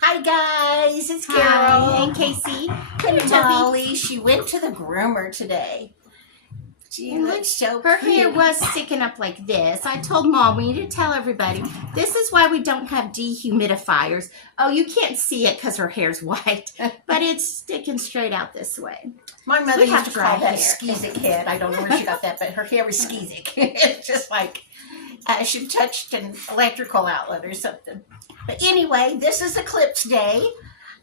Hi guys, it's Carol. Hi, and Casey. And Molly, she went to the groomer today. She looks so Her pretty. hair was sticking up like this. I told Mom, we need to tell everybody, this is why we don't have dehumidifiers. Oh, you can't see it because her hair's white, but it's sticking straight out this way. My mother used to call that hair. skeezic head. I don't know where she got that, but her hair was skeezic. It's just like she touched an electrical outlet or something. But anyway, this is Eclipse Day.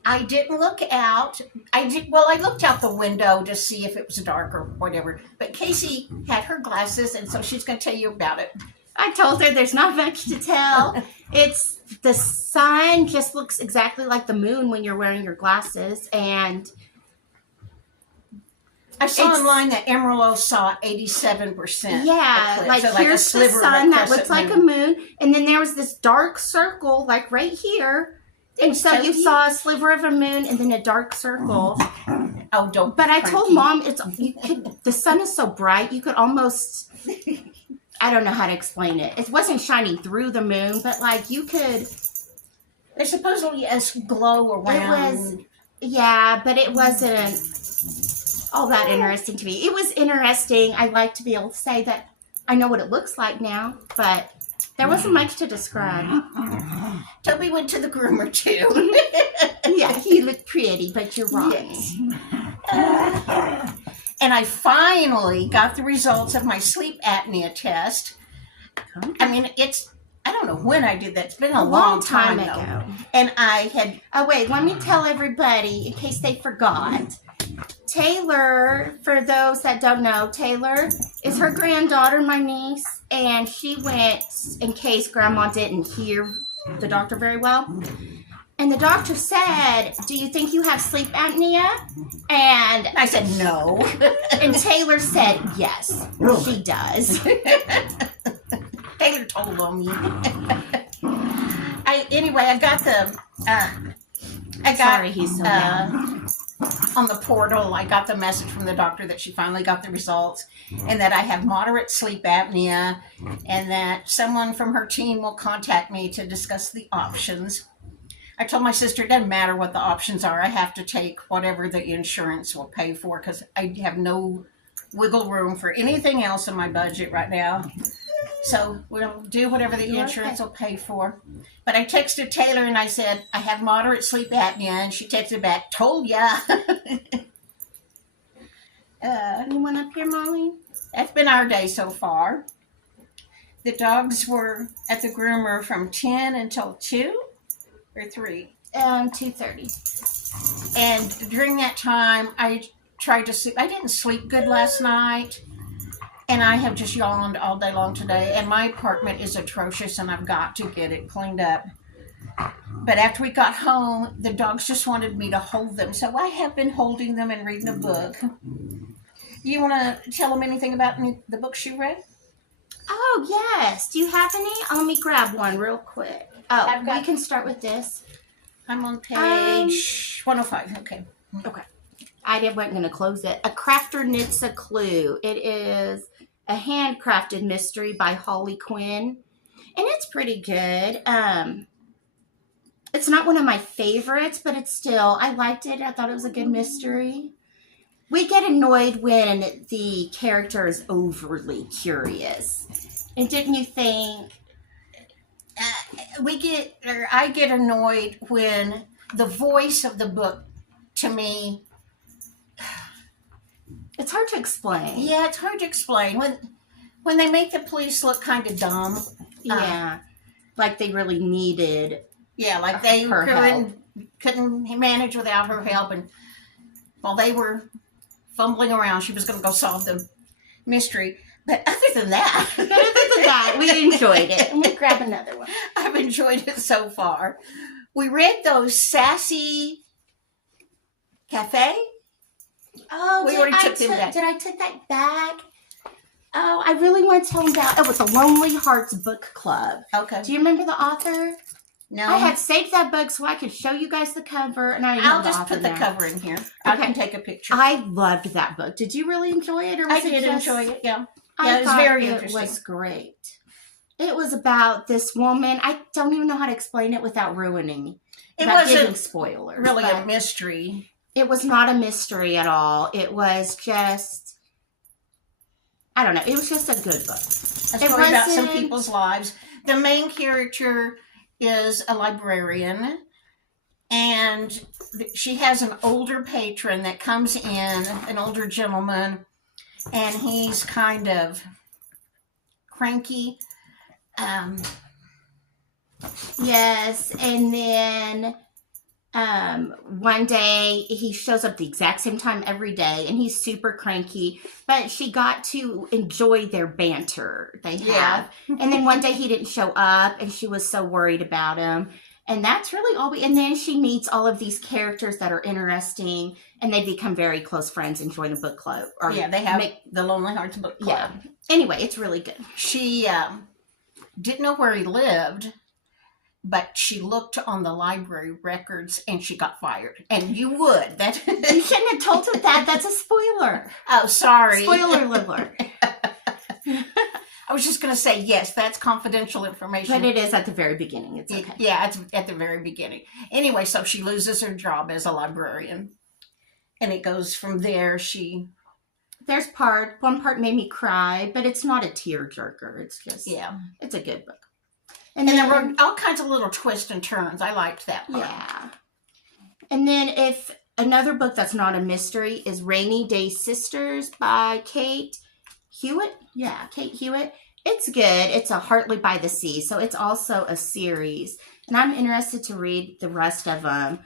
I didn't look out. I looked out the window to see if it was dark or whatever. But Casey had her glasses, and so she's going to tell you about it. I told her there's not much to tell. It's the sun just looks exactly like the moon when you're wearing your glasses, and I saw online that Amarillo saw 87%. Yeah, eclipse. like So here's the sun that looks like a moon, and then there was this dark circle, like right here. And so you saw a sliver of a moon and then a dark circle. Oh, don't. But I told Mom the sun is so bright you could almost, I don't know how to explain it. It wasn't shining through the moon, but like you could. There's supposedly a glow around. It was, yeah, but it wasn't all that interesting to me. It was interesting. I like to be able to say that I know what it looks like now, but there wasn't much to describe. Toby went to the groomer too. Yeah, he looked pretty, but you're wrong. Yes. And I finally got the results of my sleep apnea test. I mean, I don't know when I did that. It's been a long time ago. And I had... Oh, wait, let me tell everybody, in case they forgot. Taylor, for those that don't know, Taylor is her granddaughter, my niece, and she went in case Grandma didn't hear the doctor very well. And the doctor said, do you think you have sleep apnea? And I said, no. And Taylor said, yes, she does. Taylor told on me. I got the... Sorry, he's so loud. On the portal, I got the message from the doctor that she finally got the results and that I have moderate sleep apnea and that someone from her team will contact me to discuss the options. I told my sister it doesn't matter what the options are. I have to take whatever the insurance will pay for because I have no wiggle room for anything else in my budget right now. So we'll do whatever the insurance will pay for. But I texted Taylor and I said, I have moderate sleep apnea. And she texted back, told ya. Anyone up here, Molly? That's been our day so far. The dogs were at the groomer from 10 until 2 or 3? 2:30. And during that time, I tried to sleep. I didn't sleep good last night. And I have just yawned all day long today. And my apartment is atrocious and I've got to get it cleaned up. But after we got home, the dogs just wanted me to hold them. So I have been holding them and reading a book. You want to tell them anything about the books you read? Oh, yes. Do you have any? Let me grab one real quick. Oh, we can start with this. I'm on page 105. Okay. Okay. I wasn't going to close it. A Crafter Knits a Clue. It is a handcrafted mystery by Holly Quinn. And it's pretty good. It's not one of my favorites, but it's still, I liked it. I thought it was a good mystery. We get annoyed when the character is overly curious. And didn't you think? I get annoyed when the voice of the book, to me, it's hard to explain. Yeah, it's hard to explain. When they make the police look kind of dumb. Yeah. Like they really needed. Yeah, like they couldn't manage without her help. And while they were fumbling around, she was going to go solve the mystery. But other than that, we enjoyed it. I'm going to grab another one. I've enjoyed it so far. We read those Sassy Cafe. Oh, we already took them back. Did I take that back? Oh, I really want to tell them about it. With the Lonely Hearts Book Club. Okay. Do you remember the author? No. I had saved that book so I could show you guys the cover, and I'll just put the cover in here. I can take a picture. I loved that book. Did you really enjoy it, or was I did enjoy it. Yeah. I it was very it interesting. Was great. It was about this woman. I don't even know how to explain it without ruining. It without wasn't giving spoilers. really but a mystery. It was not a mystery at all. It was just, I don't know. It was just a good book. A story about some people's lives. The main character is a librarian, and she has an older patron that comes in, an older gentleman, and he's kind of cranky. Yes, and then one day he shows up the exact same time every day, and he's super cranky, but she got to enjoy their banter they have. Yeah. And then one day he didn't show up, and she was so worried about him. And that's really all and then she meets all of these characters that are interesting, and they become very close friends and join a book club. They have the Lonely Hearts Book Club. Yeah. Anyway, it's really good. She didn't know where he lived, but she looked on the library records and she got fired. And you would. You shouldn't have told her that. That's a spoiler. Oh, sorry. Spoiler alert. I was just going to say, yes, that's confidential information. But it is at the very beginning. It's okay. Yeah, it's at the very beginning. Anyway, so she loses her job as a librarian. And it goes from there. There's one part made me cry, but it's not a tearjerker. It's just, it's a good book. And then there were all kinds of little twists and turns. I liked that part. Yeah. And then if another book that's not a mystery is Rainy Day Sisters by Kate Hewitt. Yeah, Kate Hewitt. It's good. It's a Hartley by the Sea, so it's also a series. And I'm interested to read the rest of them.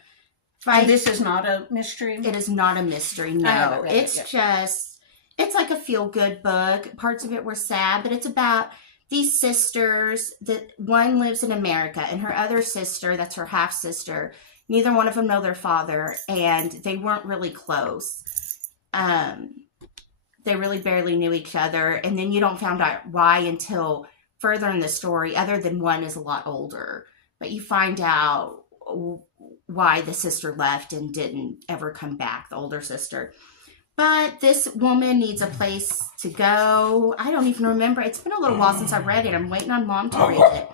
And this is not a mystery? It is not a mystery, no. It's like a feel-good book. Parts of it were sad, but it's about these sisters. That one lives in America, and her other sister, that's her half-sister, neither one of them know their father, and they weren't really close. They really barely knew each other, and then you don't find out why until further in the story, other than one is a lot older. But you find out why the sister left and didn't ever come back, the older sister. But this woman needs a place to go. I don't even remember. It's been a little while since I read it. I'm waiting on Mom to read it.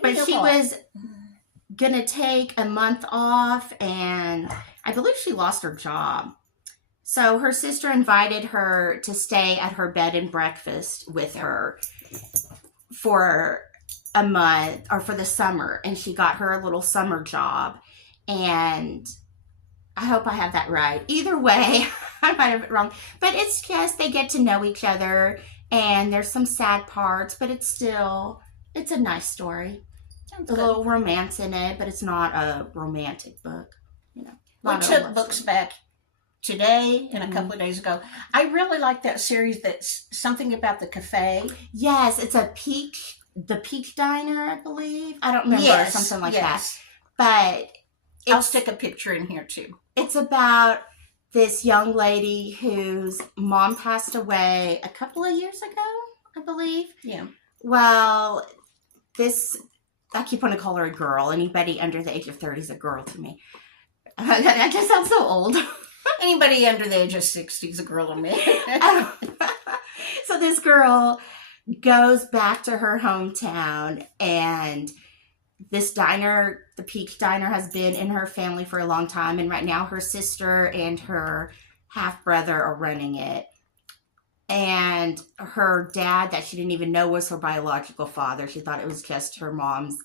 But she was going to take a month off, and I believe she lost her job. So her sister invited her to stay at her bed and breakfast with her for a month, or for the summer. And she got her a little summer job. And I hope I have that right. Either way, I might have it wrong. But it's just they get to know each other, and there's some sad parts, but it's a nice story. There's a little romance in it, but it's not a romantic book. We took books back today and a couple of days ago. I really like that series that's something about the cafe. Yes, it's the Peach Diner, I believe. I don't remember, something like that. But I'll stick a picture in here too. It's about this young lady whose mom passed away a couple of years ago, I believe. Yeah. Well, I keep wanting to call her a girl. Anybody under the age of 30 is a girl to me. That just sounds so old. Anybody under the age of 60 is a girl to me. So this girl goes back to her hometown, and this diner, the Peach Diner, has been in her family for a long time, and right now her sister and her half-brother are running it. And her dad, that she didn't even know was her biological father, she thought it was just her mom's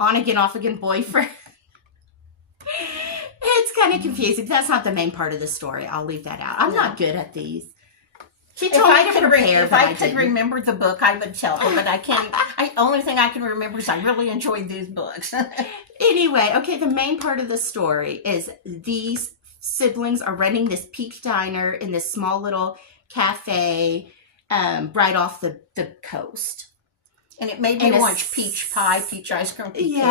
on-again, off-again boyfriend. It's kind of confusing. That's not the main part of the story. I'll leave that out. I'm not good at these. She told me to prepare, if I could remember the book, I would tell her, but I can't. Only thing I can remember is I really enjoyed these books. Anyway, okay, the main part of the story is these siblings are running this Peach Diner in this small little cafe right off the coast. And it made me want peach pie, peach ice cream, peach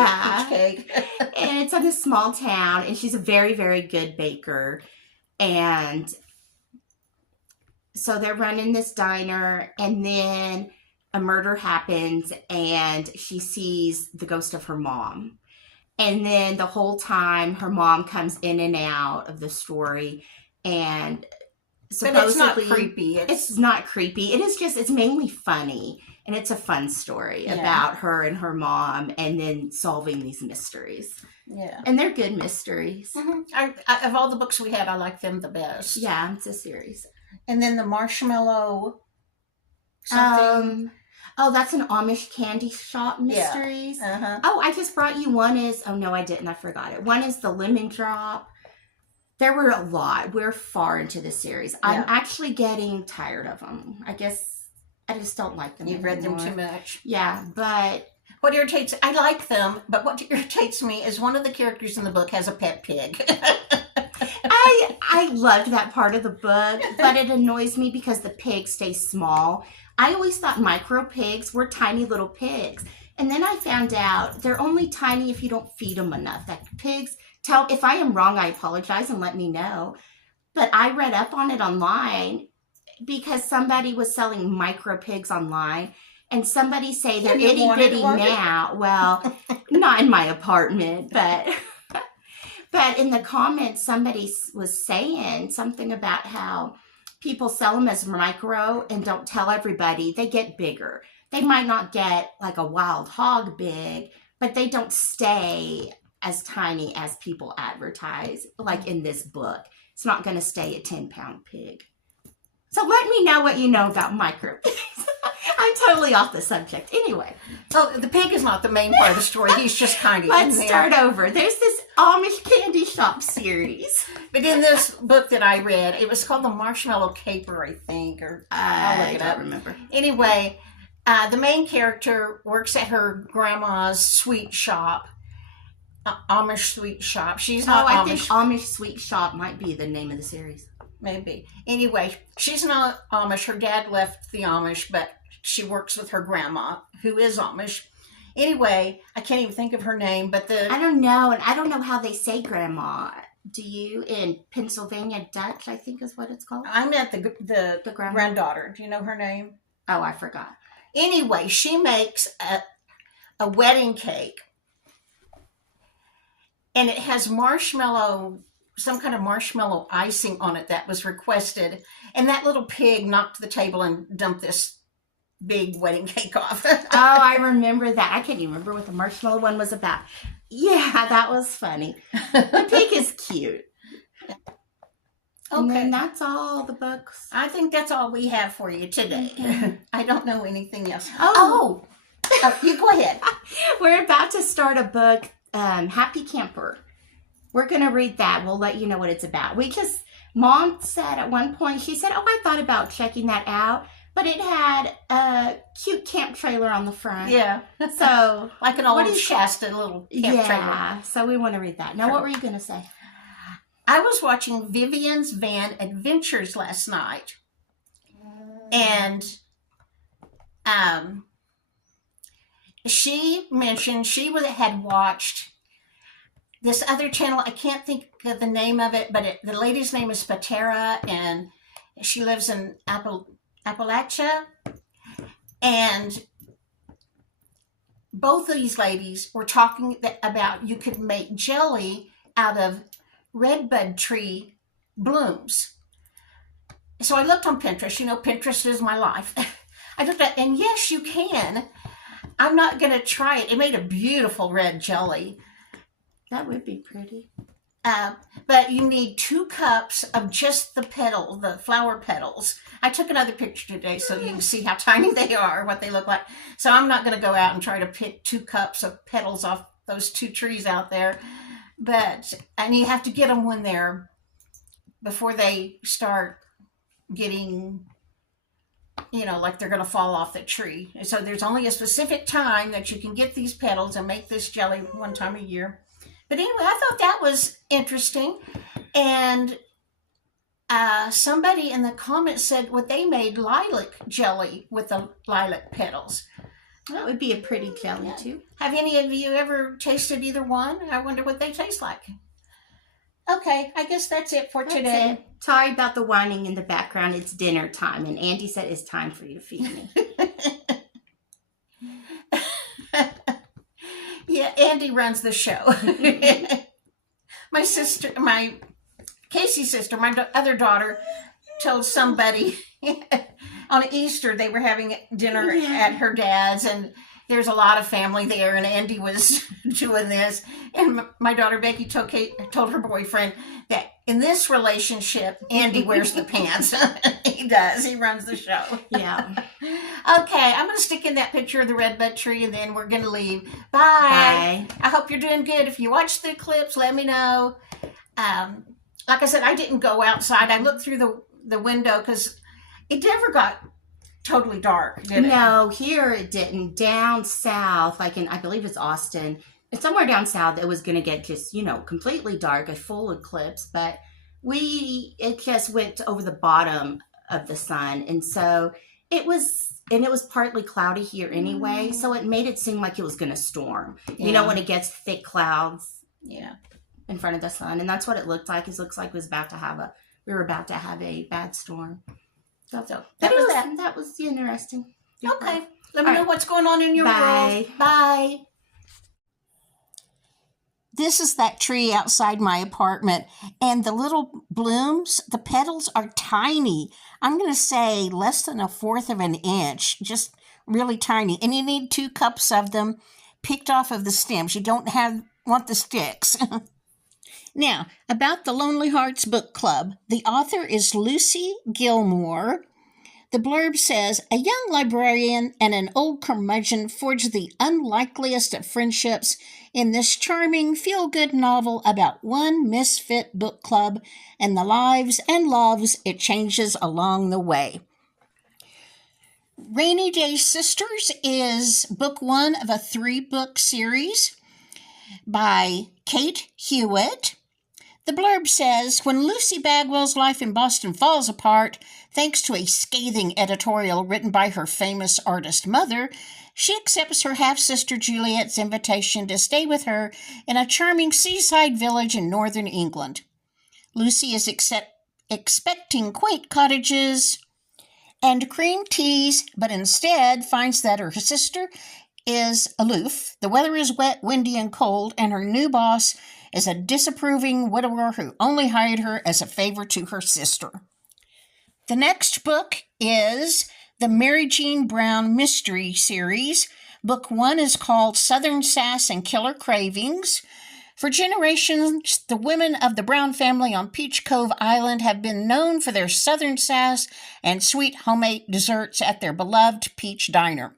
cake. And it's in a small town, and she's a very, very good baker. And so they're running this diner, and then a murder happens, and she sees the ghost of her mom. And then the whole time, her mom comes in and out of the story, and But it's not creepy. It's not creepy. It is just, it's mainly funny. And it's a fun story about her and her mom and then solving these mysteries. Yeah. And they're good mysteries. Mm-hmm. Of all the books we had, I like them the best. Yeah, it's a series. And then the Marshmallow something. Oh, that's an Amish candy shop mysteries. Yeah. Uh-huh. Oh, I just brought you one is, oh no, I didn't. I forgot it. One is the Lemon Drop. There were a lot. We're far into the series. Yeah. I'm actually getting tired of them. I guess I just don't like them. You've read them too much. Yeah, but what irritates, I like them, but what irritates me is one of the characters in the book has a pet pig. I loved that part of the book, but it annoys me because the pig stays small. I always thought micro pigs were tiny little pigs. And then I found out they're only tiny if you don't feed them enough. That pigs, if I am wrong, I apologize and let me know. But I read up on it online because somebody was selling micro pigs online. And somebody say they're itty bitty now. Well, not in my apartment, but in the comments, somebody was saying something about how people sell them as micro and don't tell everybody. They get bigger. They might not get like a wild hog big, but they don't stay as tiny as people advertise. Like in this book, it's not going to stay a 10-pound pig. So let me know what you know about micro pigs. I'm totally off the subject. Anyway. Oh, the pig is not the main part of the story. He's just kind of Let's start over. There's this Amish candy shop series. But in this book that I read, it was called the Marshmallow Caper, I think. Or I'll look it up. I don't remember. Anyway, the main character works at her grandma's sweet shop. Amish sweet shop. She's not Amish. I think Amish Sweet Shop might be the name of the series. Maybe. Anyway, she's not Amish. Her dad left the Amish, but she works with her grandma, who is Amish. Anyway, I can't even think of her name, but I don't know, and I don't know how they say grandma. Do you? In Pennsylvania Dutch, I think is what it's called. I met the granddaughter. Do you know her name? Oh, I forgot. Anyway, she makes a wedding cake, and it has some kind of marshmallow icing on it that was requested. And that little pig knocked the table and dumped this big wedding cake off. Oh, I remember that. I can't even remember what the marshmallow one was about. Yeah, that was funny. The pig is cute. Okay. And then that's all the books. I think that's all we have for you today. Mm-hmm. I don't know anything else. Oh, you go ahead. We're about to start a book, Happy Camper. We're going to read that. We'll let you know what it's about. Mom said at one point, she said, I thought about checking that out. But it had a cute camp trailer on the front. Yeah. So, like an old Shasta little camp trailer. Yeah. So we want to read that. Now, what were you going to say? I was watching Vivian's Van Adventures last night. And she mentioned she had watched this other channel. I can't think of the name of it, but the lady's name is Patera, and she lives in Appalachia, and both of these ladies were talking about you could make jelly out of redbud tree blooms. So I looked on Pinterest. You know, Pinterest is my life. I looked at, and yes, you can. I'm not going to try it. It made a beautiful red jelly. That would be pretty. But you need 2 cups of just the flower petals. I took another picture today so you can see how tiny they are, what they look like. So I'm not going to go out and try to pick 2 cups of petals off those 2 trees out there. And you have to get them before they start getting, like they're going to fall off the tree. And so there's only a specific time that you can get these petals and make this jelly one time a year. But anyway, I thought that was interesting. And somebody in the comments said they made lilac jelly with the lilac petals. That would be a pretty jelly, too. Have any of you ever tasted either one? I wonder what they taste like. Okay, I guess that's it for today. It. Sorry about the whining in the background. It's dinner time, and Andy said it's time for you to feed me. Yeah, Andy runs the show. My Casey's sister, my other daughter, told somebody on Easter they were having dinner Yeah. at her dad's, and there's a lot of family there, and Andy was doing this. And my daughter Becky told her boyfriend that in this relationship, Andy wears the pants. He does. He runs the show. Yeah. Okay, I'm going to stick in that picture of the redbud tree, and then we're going to leave. Bye. Bye. I hope you're doing good. If you watch the clips, let me know. Like I said, I didn't go outside. I looked through the window because it never got totally dark, did it? No, here it didn't. Down south, like in, I believe it's Austin, it's somewhere down south, it was going to get just, completely dark, a full eclipse, but it just went over the bottom of the sun. And so it was partly cloudy here anyway. So it made it seem like it was going to storm, when it gets thick clouds in front of the sun. And that's what it looked like. It looks like we were about to have a bad storm. So that was interesting. Okay. Let me know what's going on in your Bye. world. Bye. This is that tree outside my apartment, and the little blooms, the petals are tiny. I'm going to say less than 1/4 of an inch, just really tiny. And you need 2 cups of them picked off of the stems. You don't want the sticks. Now, about the Lonely Hearts Book Club, the author is Lucy Gilmore. The blurb says, a young librarian and an old curmudgeon forge the unlikeliest of friendships in this charming, feel-good novel about one misfit book club and the lives and loves it changes along the way. Rainy Day Sisters is book 1 of a 3-book series by Kate Hewitt. The blurb says, when Lucy Bagwell's life in Boston falls apart, thanks to a scathing editorial written by her famous artist mother, she accepts her half-sister Juliet's invitation to stay with her in a charming seaside village in northern England. Lucy is expecting quaint cottages and cream teas, but instead finds that her sister is aloof, the weather is wet, windy, and cold, and her new boss is a disapproving widower who only hired her as a favor to her sister. The next book is the Mary Jean Brown Mystery Series. Book 1 is called Southern Sass and Killer Cravings. For generations, the women of the Brown family on Peach Cove Island have been known for their southern sass and sweet homemade desserts at their beloved Peach Diner.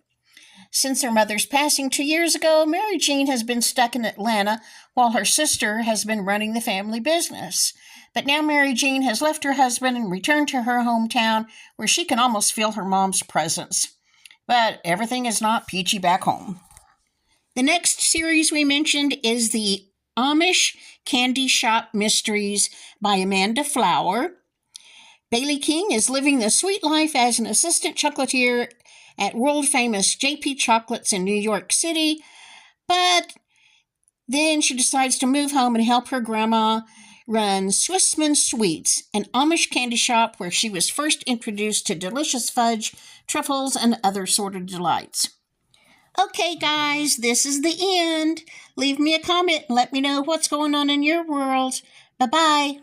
Since her mother's passing 2 years ago, Mary Jean has been stuck in Atlanta while her sister has been running the family business. But now Mary Jean has left her husband and returned to her hometown where she can almost feel her mom's presence. But everything is not peachy back home. The next series we mentioned is the Amish Candy Shop Mysteries by Amanda Flower. Bailey King is living the sweet life as an assistant chocolatier at world-famous J.P. Chocolates in New York City, but then she decides to move home and help her grandma run Swissman Sweets, an Amish candy shop where she was first introduced to delicious fudge, truffles, and other assorted delights. Okay, guys, this is the end. Leave me a comment and let me know what's going on in your world. Bye-bye.